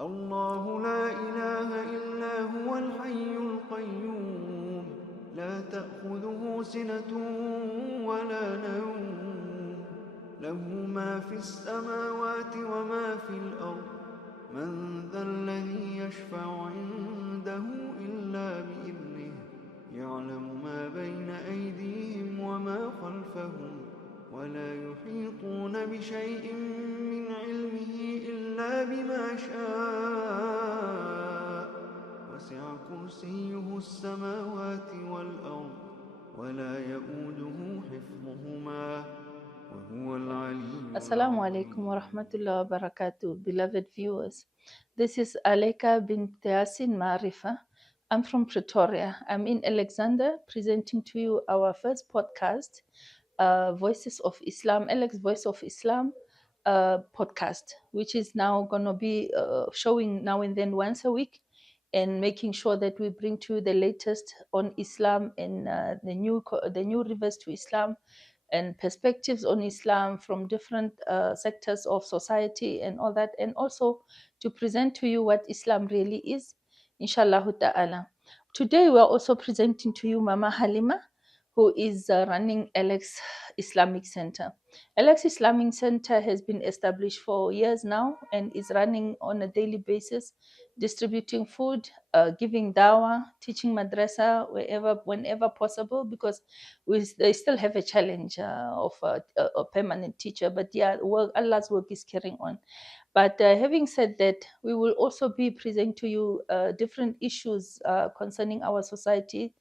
الله لا إله إلا هو الحي القيوم لا تأخذه سنة ولا نوم له ما في السماوات وما في الأرض من ذا الذي يشفع عنده إلا بإذنه يعلم ما بين أيديهم وما خلفهم ولا يحيطون بشيء من علمه إلا بما شاء وسع كرسيه السماوات والأرض ولا يؤوده حفظهما وهو العلي Assalamu alaikum wa rahmatullahi wa barakatuh, beloved viewers. This is Aleka bint Yasin Marifa. I'm from Pretoria. I'm in Alexander, presenting to you our first podcast, Voices of Islam, Alex Voice of Islam podcast, which is now going to be showing now and then once a week, and making sure that we bring to you the latest on Islam and the new rivers to Islam and perspectives on Islam from different sectors of society and all that, and also to present to you what Islam really is, inshallah ta'ala. Today we are also presenting to you Mama Halima, who is running Alex Islamic Center. Alex Islamic Center has been established for years now and is running on a daily basis, distributing food, giving dawah, teaching madrasa whenever possible, because they still have a challenge of a permanent teacher. But yeah, Allah's work is carrying on. But having said that, we will also be presenting to you different issues concerning our society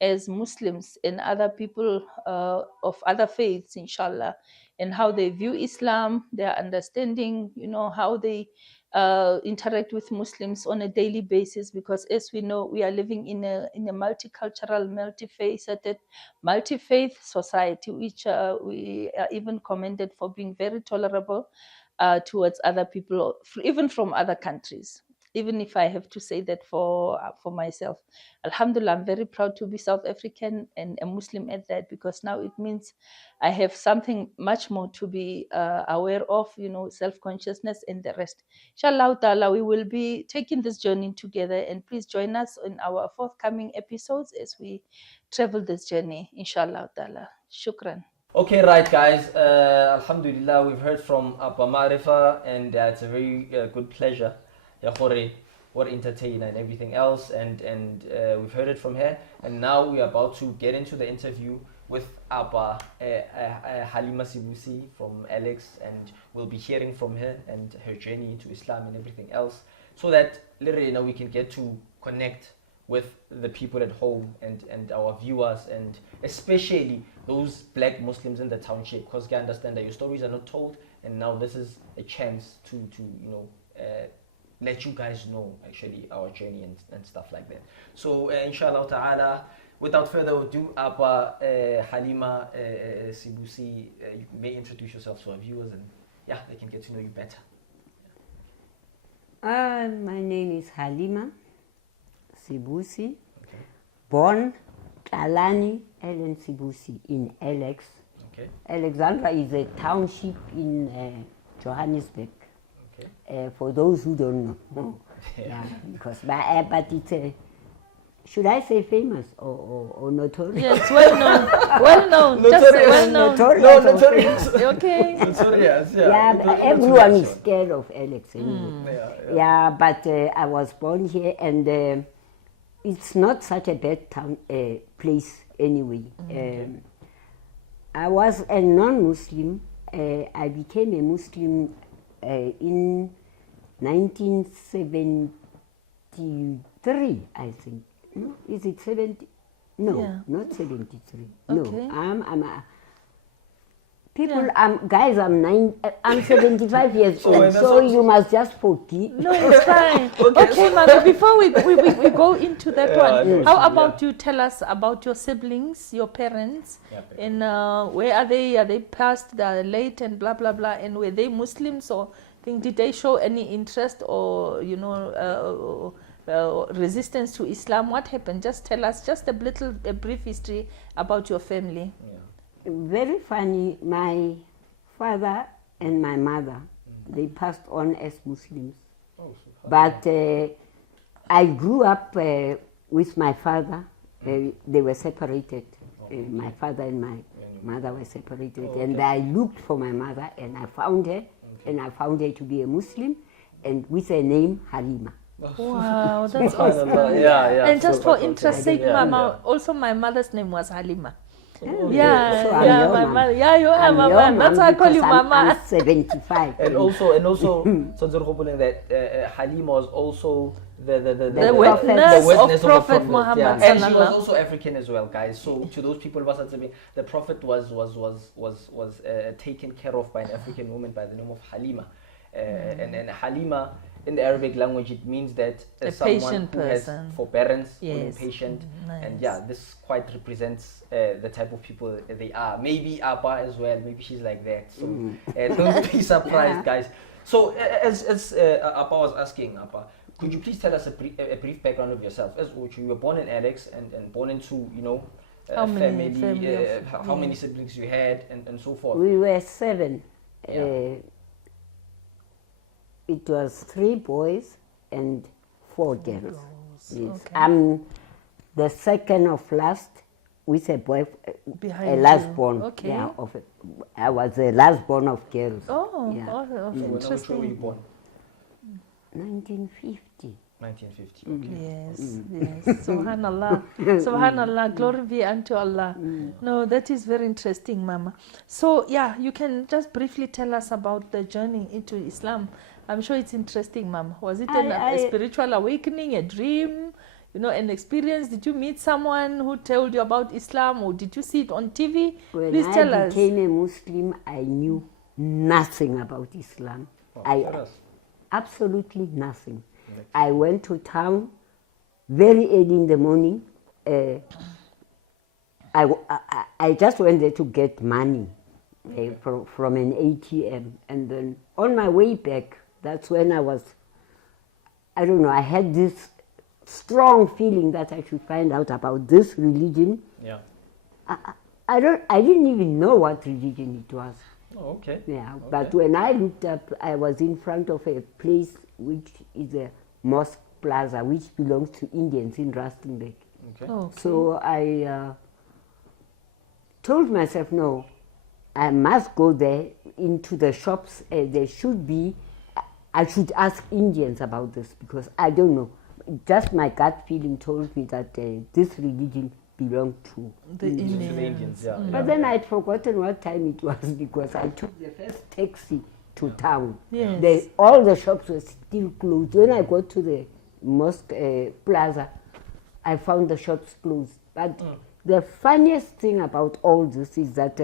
as Muslims and other people of other faiths, inshallah, and how they view Islam, their understanding, how they interact with Muslims on a daily basis. Because as we know, we are living in a multicultural, multi-faith society, which we are even commended for being very tolerable towards other people, even from other countries. Even if I have to say that for myself, Alhamdulillah, I'm very proud to be South African and a Muslim at that, because now it means I have something much more to be aware of, self-consciousness and the rest. Inshallah ta'ala, we will be taking this journey together, and please join us in our forthcoming episodes as we travel this journey, inshallah ta'ala. Shukran. Okay, right, guys. Alhamdulillah, we've heard from Apah Marifa, and it's a very good pleasure. Ya Khore, what entertainer and everything else, and we've heard it from her, and now we're about to get into the interview with Apah Halima Sebusi from Alex, and we'll be hearing from her and her journey into Islam and everything else, so that literally we can get to connect with the people at home and our viewers, and especially those black Muslims in the township, because you understand that your stories are not told, and now this is a chance to let you guys know actually our journey and stuff like that. So inshallah ta'ala, without further ado, Apah Halima Sebusi, you may introduce yourself to our viewers, and yeah, they can get to know you better. My name is Halima Sebusi, Okay. born Kalani Ellen Sebusi in Alex. Okay. Alexandra is a township in Johannesburg. Okay. For those who don't know, yeah, because but it's should I say famous or notorious? Yes, well known, just well known. Notorious. Okay. Notorious, yeah. Yeah, but everyone is scared of Alex anyway. Yeah. But I was born here, and it's not such a bad town, place anyway. I was a non-Muslim. I became a Muslim in 1973, I think. No, is it 70? No, Yeah. not 73. Okay. No, I'm people. Yeah. Guys, I'm 75 years old, so you must just forgive. No, it's fine. Okay, Mother, before we go into that one, how about you tell us about your siblings, your parents, and where are they? Are they past, they're late, and blah, blah, blah, and were they Muslims, or did they show any interest or, resistance to Islam? What happened? Just tell us just a brief history about your family. Very funny. My father and my mother, they passed on as Muslims. Oh, But I grew up with my father. They were separated. My father and my mother were separated. And I looked for my mother and I found her. And I found her to be a Muslim and with a name Halima. Wow, that's awesome. Yeah. And just So for interest sake, yeah, Mama, also my mother's name was Halima. So Yeah, I'm yeah, your my mom. mother. Yeah, you are I'm my your mom. That's mom why I call you because Mama. I'm 75. And also, so that Halima was also the witness witness of Prophet Muhammad yeah. And she was sallallahu. also African as well, guys. So to those people, the Prophet was taken care of by an African woman by the name of Halima, and Halima in the Arabic language it means that A someone patient who has person. forbearance, Yes. patient, and Nice. yeah, this quite represents the type of people they are. Maybe Apah as well. Maybe she's like that. So don't be surprised, guys. So as Apah was asking, Apah, could you please tell us a brief background of yourself? As you were born in Alex and born into How a many family, of- how many siblings you had, and so forth. We were 7. Yeah. It was 3 boys and 4 girls. Yes. Okay. I'm the second of last with a boy, Behind a you. last born. Okay. Yeah, I was the last born of girls. Oh, Yeah. oh, So when were you interesting. born? 1950. 1950. Okay. Yes. Subhanallah. Subhanallah. Glory be unto Allah. No, that is very interesting, Mama. So, yeah, you can just briefly tell us about the journey into Islam. I'm sure it's interesting, Mama. Was it a spiritual awakening, a dream, an experience? Did you meet someone who told you about Islam, or did you see it on TV? When Please tell I us. became a Muslim, I knew nothing about Islam. Tell us. Absolutely nothing. I went to town very early in the morning. I just went there to get money from an ATM. And then on my way back, that's when I don't know, I had this strong feeling that I should find out about this religion. Yeah. I didn't even know what religion it was. Oh, okay. Yeah, Okay. but when I looked up, I was in front of a place which is a mosque plaza, which belongs to Indians in Rustenburg. Okay. Oh, So I told myself, no, I must go there into the shops. There should be, I should ask Indians about this because I don't know. Just my gut feeling told me that this religion belonged to the To the Indians. Indians, yeah. But then I'd forgotten what time it was because I took the first taxi to town. Yes. All the shops were still closed. When I got to the mosque plaza, I found the shops closed. But the funniest thing about all this is that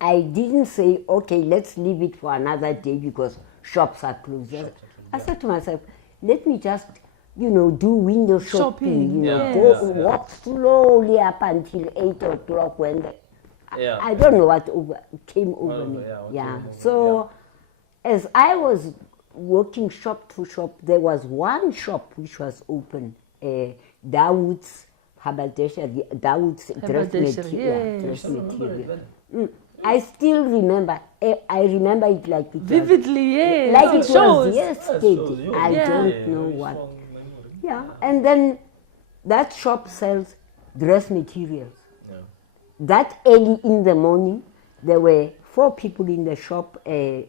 I didn't say, okay, let's leave it for another day because shops are closed. I said to myself, let me just, do window shopping, Yeah, go yeah. walk slowly up until 8 o'clock when Yeah. I don't know what came over Well, me. yeah, what Yeah. came over, So as I was walking shop to shop, there was one shop which was open, Dawood's haberdashery, Dawood's dress Haberdashery, material. yes. Dress material. I still remember. I remember it like it Vividly, yes. like it it shows. was yesterday. shows you. I Yeah. don't know Very what. strong memory. Yeah, and then that shop sells dress materials. Yeah. That early in the morning, there were 4 people in the shop, a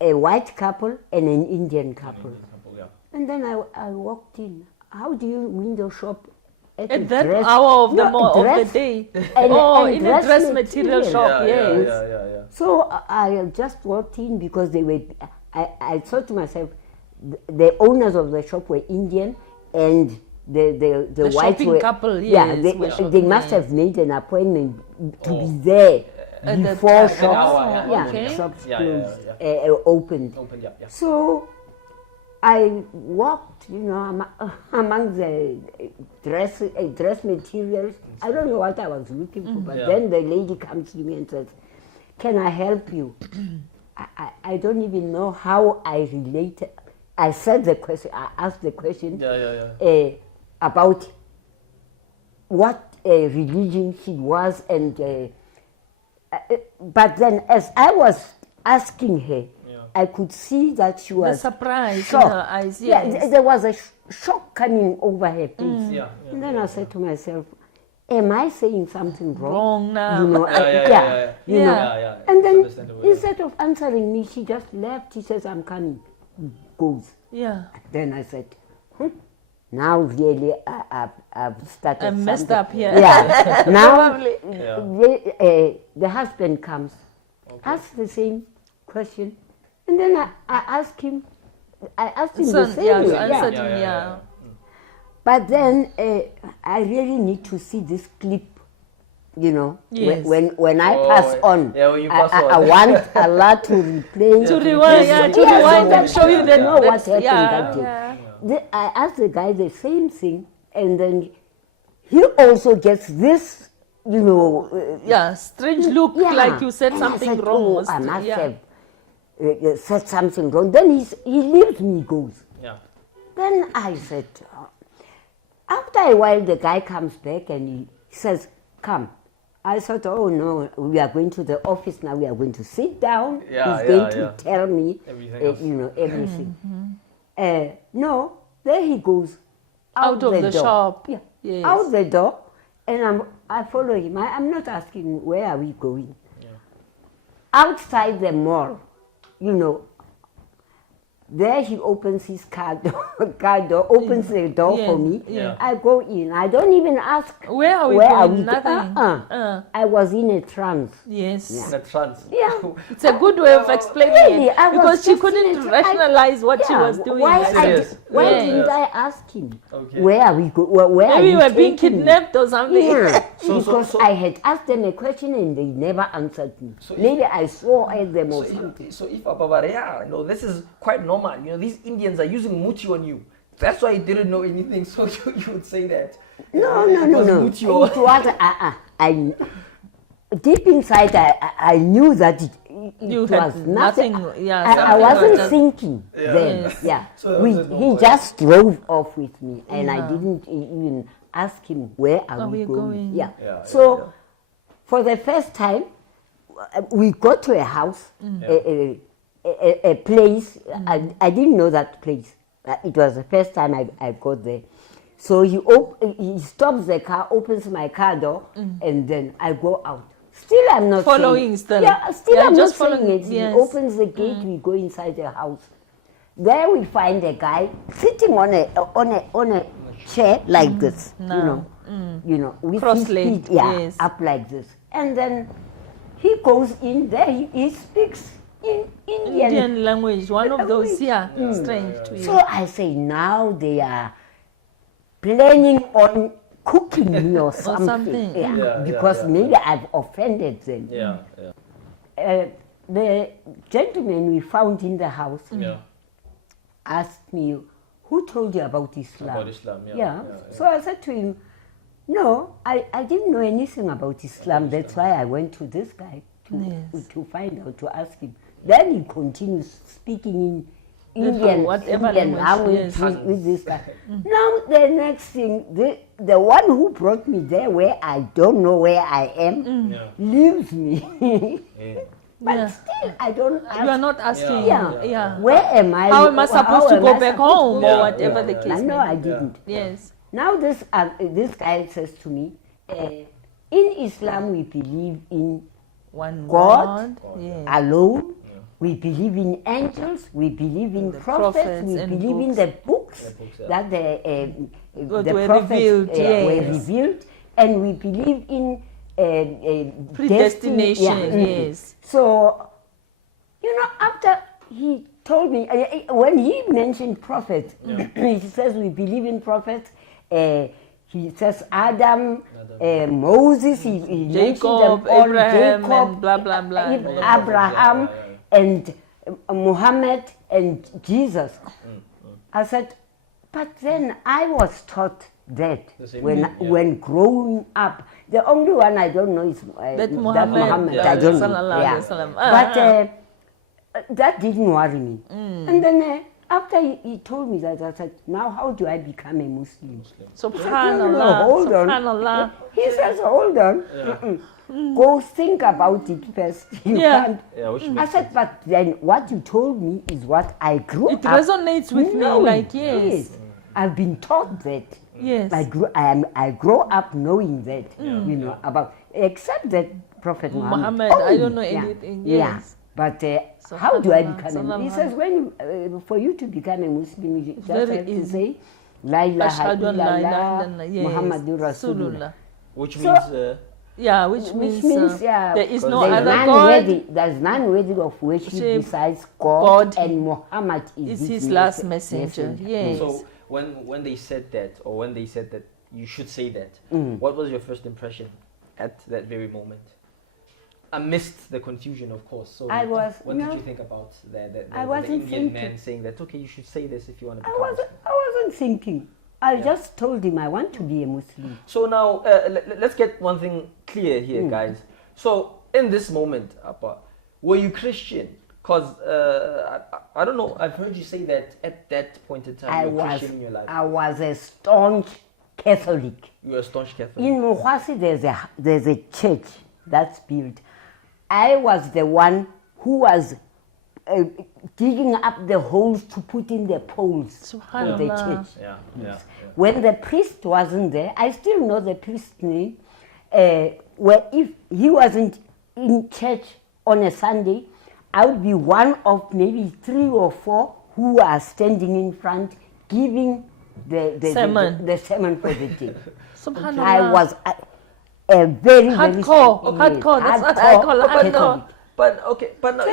white couple and an Indian couple. Yeah. And then I walked in. How do you window shop a At that dress- hour of the No, of the dress- day. and- in and a dress material shop, Yeah, yes. yeah. So I just walked in because they were. I thought to myself, the owners of the shop were Indian, and the The whites shopping were couple, Yeah, yes, they, were they shopping, must yes. have made an appointment to be there At the before time. shops. Oh, yeah, okay. shops Yeah, closed, yeah, opened. Open, yeah. So I walked, among the dress materials. I don't know what I was looking for, but Yeah. then the lady comes to me and says, "Can I help you?" I don't even know how I related. I said the question. I asked the question Yeah. about what religion she was, and but then as I was asking her, I could see that she The was surprise in shocked. her eyes, Yeah, yes. there was a shock coming over her face. Yeah. And then I said to myself, am I saying something wrong? Wrong now. You know, Yeah. you know. Yeah. And It's then understandable, yeah. instead of answering me, she just left. She says, I'm coming. Goes. Yeah. Then I said, now really I've started I messed something. up here. Yeah. Now Probably. the husband comes, asks the same question, and then I asked him the same Yeah, way. you answered Yeah. him, yeah. But then I really need to see this clip, you know, Yes. when I pass on. Yeah, when you pass I on. want Allah to replay. To rewind, so and that show you I that. know what that's- happened yeah, that day. yeah. I asked the guy the same thing, and then he also gets this, you know. Yeah, strange look, Yeah. like you said And I something said, wrong. Oh, I must yeah. have said something wrong. Then he leaves me, goes. Yeah. Then I said, after a while, the guy comes back and he says, come. I thought, oh no, we are going to the office now. We are going to sit down. Yeah, He's going yeah, to yeah. tell me, Everything else. you know, everything. No, there he goes Out of the door. shop. Yeah, Yes. out the door, and I follow him. I'm not asking where are we going. Yeah. Outside the mall, you know. There he opens his car door, opens the door for me. Yeah. I go in. I don't even ask. Where are we Where going? are we Nothing. I was in a trance. Yes. In a trance. Yeah. It's a good way of explaining Really, it. I was Because she just couldn't in it. rationalize what she Yeah, was doing. Why, Like, Serious? why Yeah. didn't I ask him? Okay. Where are we going? Where maybe are we you were being taking me? kidnapped or something. Yeah, So- because I had asked them a question and they never answered me. So Maybe I swore at them or something. So if Apah, yeah, no, this is quite normal. You know, these Indians are using muti on you. That's why you didn't know anything. So you would say that. No. It was It muti or- was, I deep inside, I knew that it You was had nothing. nothing, yeah, I something wasn't was just- thinking Yeah. then. Yes. Yeah. So there was no He point. just drove off with me, and I Yeah. didn't even ask him where are we going. Yeah. Yeah, So yeah. for the first time, we got to a house, a place. I didn't know that place. It was the first time I got there. So he stops the car, opens my car door, and then I go out. Still, I'm not Following saying, still. Yeah, still Yeah, I'm just not saying following, it. yes. He opens the gate, we go inside the house. There we find a guy sitting on a chair like this, No. you know, with his Cross-legged, feet, yes. up like this. And then he goes in there, he speaks in Indian language, one of those, yeah, strange to you. So I say, now they are planning on cooking me or something. something. Because maybe I've offended them. Yeah. The gentleman we found in the house Yeah. asked me, who told you about Islam? About Islam, yeah. Yeah. So I said to him, no, I didn't know anything about Islam. That's why I went to this guy to find out, to ask him. Then he continues speaking in Indian language yes. with this guy. Now the next thing, the one who brought me there where I don't know where I am, leaves me. But Yeah. still, I don't ask. You are not asking. Yeah. Where am I? How am I supposed to am go I back supposed to home go or back? whatever the case No, may I be? didn't. Yes. Now this guy says to me, in Islam we believe in One God, Yes. alone. We believe in angels. We believe in the prophets. prophets We and believe in books. the books The books, yeah. that the were prophets revealed, were yes. revealed, and we believe in Predestination, destiny. yes. So, you know, after he told me, when he mentioned prophets, he says we believe in prophets. He says Adam, Moses, he mentioned them Jacob, all, Abraham, Jacob, and blah, blah, blah. Abraham, and Muhammad, and Jesus. I said, but then I was taught that The same when thing, yeah. when growing up. The only one I don't know is That Muhammad, yeah, I don't know. sallallahu Yeah. alaihi wasallam. But that didn't worry me. And then after he told me that, I said, now how do I become a Muslim? Subhanallah. Hold on. Subhanallah. He says, hold on. Go think about it first. You Yeah. can't. Yeah, which I makes said, sense. but then what you told me is what I grew It up resonates with me, knowing. like, yes. I've been taught that. Yes. I grow up knowing that, you know, about, except that Prophet Muhammad, Muhammad. I don't know Yeah. anything, Yeah. yes. But how do I Subhanallah, become a Muslim? He sallallahu says, when you, for you to become a Muslim, you just Very have to easy. say, La ilaha Ashhadu an la ilaha illallah, illallah, yes. Muhammadur Rasulullah. Rasulullah. Which So- means Yeah, which means, yeah, there is Because no there's other none God. worthy, there's none worthy of worship Worship besides God, God. and Muhammad Is is his last messenger. Yes. so when they said that, or when they said that you should say that, what was your first impression at that very moment? Amidst the confusion, of course. So I was, what you did know, you think about the I wasn't Indian thinking. man saying that, okay, you should say this if you want to I become wasn't, Muslim? I wasn't thinking. I Yeah. just told him I want to be a Muslim. So now, let's get one thing clear here, guys. So in this moment, Apah, were you Christian? Because I don't know, I've heard you say that at that point in time you were Christian in your life. I was a staunch Catholic. You were a staunch Catholic. In Muhwasi, there's a church that's built. I was the one who was digging up the holes to put in the poles for the Subhanallah. church. Yeah. When the priest wasn't there, I still know the priest's name. Where if he wasn't in church on a Sunday, I would be one of maybe 3 or 4 who are standing in front giving the Sermon. the sermon for the day. Subhanallah. I was a very Hardcore. very Hardcore. That's what I call But hardcore. no, but now,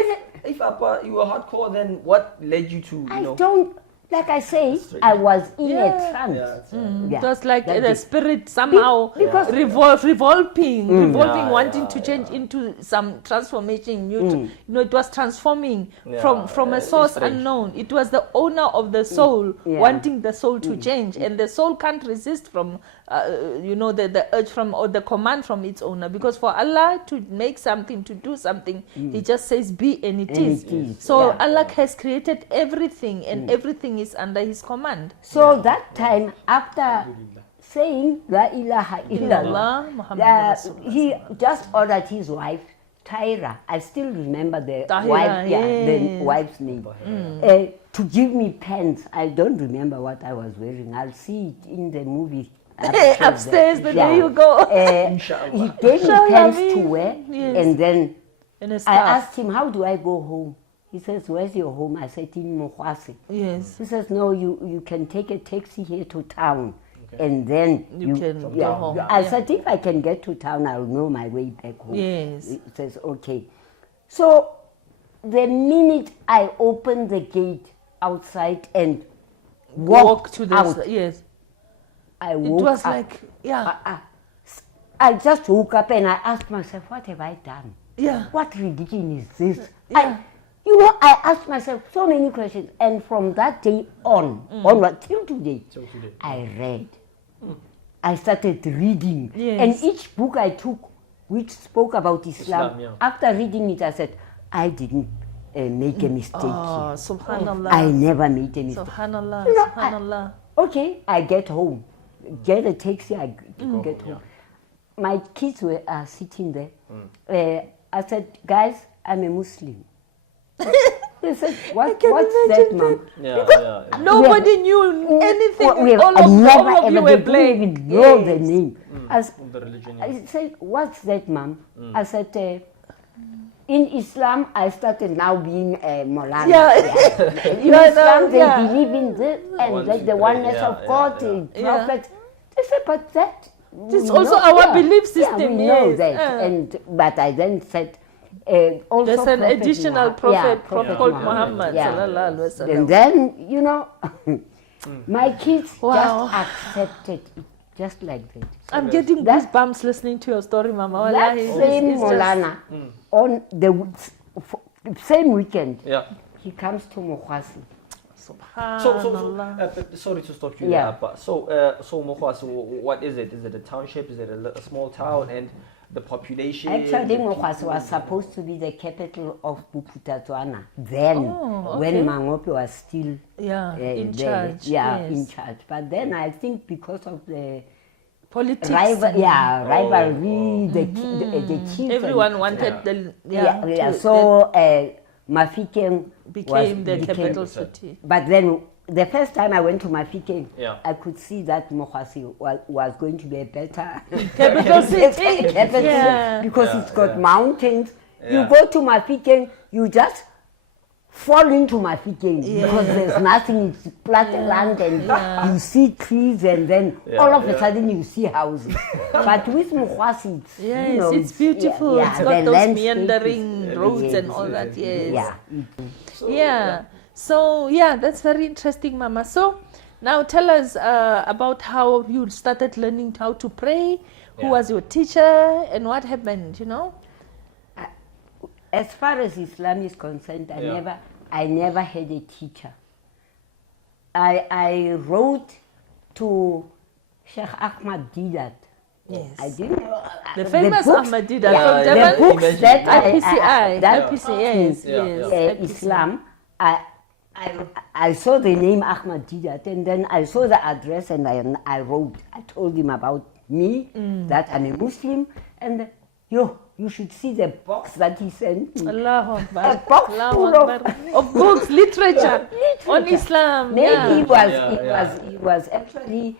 if Apah, you were hardcore, then what led you to, you I know? don't, like I say, Straight. I was in Yeah. a trance. Yeah, it's, Yeah. It was like That the is- spirit somehow because- revolving, Yeah, wanting yeah, to change into some transformation. You know, it was transforming Yeah, from a it's source strange. unknown. It was the owner of the soul Yeah. wanting the soul to change, and the soul can't resist from, the urge from or the command from its owner. Because for Allah to make something, to do something, He just says be, and it And is. it is, So yeah. Allah has created everything, and everything is under His command. So that time, after saying La ilaha illallah, Allah, Muhammad he just ordered his wife, Tyra, I still remember the Tahira, wife, the yes. wife's name, to give me pants. I don't remember what I was wearing. I'll see it in the movie. Upstairs, there. there you go. He Inshallah. gave me Inshallah, pants to mean, wear, yes. and then And a I staff. asked him, how do I go home? He says, where's your home? I said, in Muhwasi. Yes. He says, no, you can take a taxi here to town. And then You can go home, I yeah. said, if I can get to town, I'll know my way back home. Yes. He says, okay. So the minute I opened the gate outside and walked to the out, yes. I It woke was up. like, yeah, I just woke up and I asked myself, what have I done? yeah. What religion is this? Yeah. I asked myself so many questions, and from that day onward till today, I read. I started reading, Yes. and each book I took, which spoke about Islam, yeah. after reading it, I said, I didn't make a mistake Oh, here. subhanallah. I never made a mistake. Subhanallah. You know, Subhanallah. Okay, I get home, get a taxi, I get home. My kids were sitting there. I said, guys, I'm a Muslim. They said, what's that, Mom? Yeah. Nobody knew anything. We all of you were they didn't playing. even know the Yes. name. The religion. I said, what's that, Mom? I said, in Islam, I started now being a Molana. Yeah. In Islam, they yeah. believe in this and Once that you the pray, oneness yeah, of yeah, God, yeah. the prophet. They said, but that. This we also know- our yeah, belief Yeah, system, we know yes. that. But I then said, also There's an Prophet additional Muhammad- prophet, yeah, prophet Yeah. called Yeah. Muhammad. Yeah. Sallallahu alaihi wasallam. And then, you know, my kids Wow. just accepted it, just like that. I'm getting That- goosebumps listening to your story, Mama. That Wallahi, same it's just- Molana, on the same weekend, Yeah. he comes to Muhwasi. Subhanallah. Sorry to stop you Yeah. there, but so Mukhwas, what is it? Is it a township? Is it a small town? And the population? Actually, the Mokwasi people? was supposed to be the capital of Buputatswana then, Oh, when okay. Mangope was still In there. charge. Yeah, yes. in charge. But then I think because of the Politics. rivalry, the chiefs. Everyone wanted So Mafikeng became the capital city. But then the first time I went to Mafikeng, Yeah. I could see that Mokwasi was going to be a better Capital city. capital Yeah. because it's got mountains. Yeah. You go to Mafikeng, you just fall into Mafikeng because there's nothing, it's flat land and you see trees and then all of a sudden you see houses. But with Mokwasi, it's, Yes, you know, it's beautiful. It's got the those landscape meandering is- roads yes, and all that, yes. Yeah. So, that's very interesting, Mama. So, now tell us about how you started learning how to pray. Who was your teacher and what happened, As far as Islam is concerned, I never had a teacher. I wrote to Sheikh Ahmad Didat. Yes. I didn't know. The famous books- Ahmad Didat Yeah, from yeah. Durban. The books that IPCI. that IPCI, yes. Islam, I saw the name Ahmad Didat and then I saw the address and I wrote. I told him about me, that I'm a Muslim, and you should see the box that he sent me. Allahu Akbar. A box Allahu full Akbar. Of books, literature on Islam. Maybe yeah. he was actually